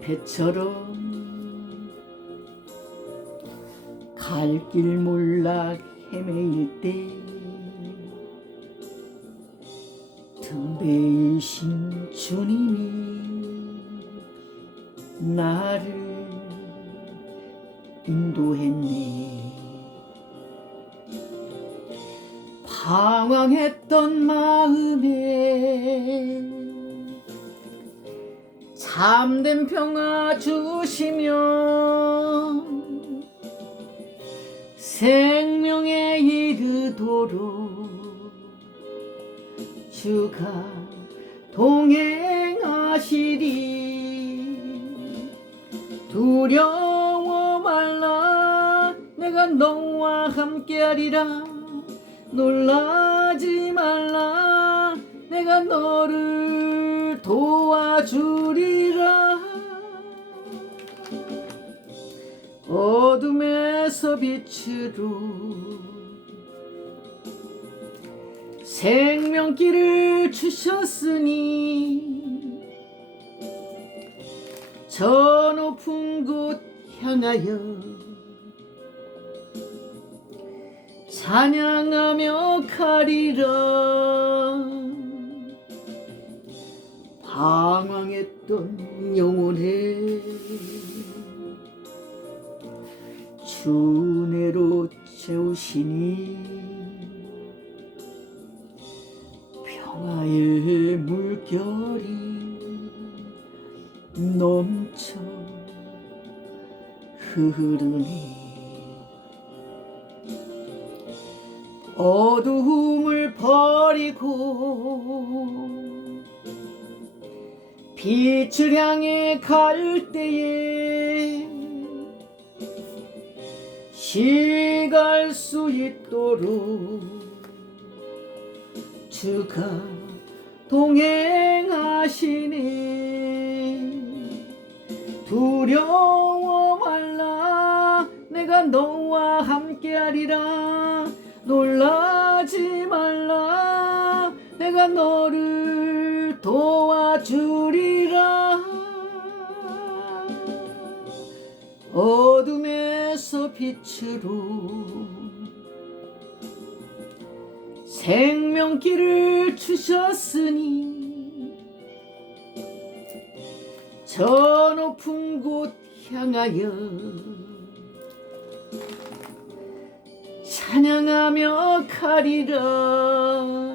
배처럼 갈 길 몰라 헤매일 때 등대이신 주님이 나를 인도했네. 방황했던 마음에 참된 평화 주시며 생명에 이르도록 주가 동행하시리. 두려워 말라. 내가 너와 함께하리라. 놀라지 말라. 내가 너를 도와 주리라. 어둠에서 빛으로 생명길을 주셨으니 저 높은 곳 향하여 찬양하며 가리라 방황했던 영혼에 주내로 채우시니 평화의 물결이 넘쳐 흐르니 어두움을 버리고 빛을 향해 갈 때에 시갈 수 있도록 주가 동행하시네 두려워 말라 내가 너와 함께하리라 놀라지 말라 내가 너를 도와 주리라. 어둠에서 빛으로 생명길을 주셨으니 저 높은 곳 향하여 찬양하며 가리라